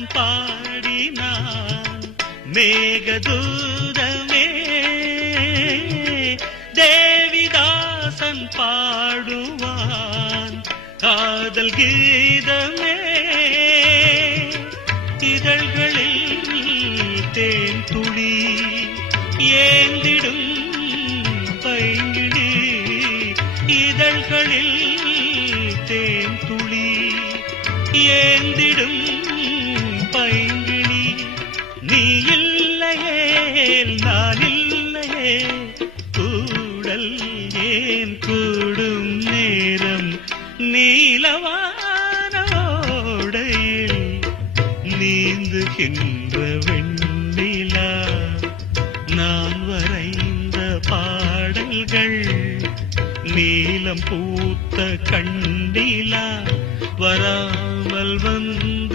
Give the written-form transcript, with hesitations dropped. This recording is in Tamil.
தேவதாசன் பாடினான் மேகதூதமே தேவிதாசன் பாடுவான் காதல் கீதமே இதழ்களில் தேன் துளி ஏந்திடும் பைங்கிழி இதழ்களில் தேன் துளி ஏந்திடும் பைங்கிழி நீ இல்லையே நான் இல்லையே கூடல் ஏன் கூடும் நேரம் நீலவானோடையில் நீந்துகின்ற வெண்ணிலா நான் வரைந்த பாடல்கள் நீலம் பூத்த கண்ணிலா வராமல் வந்த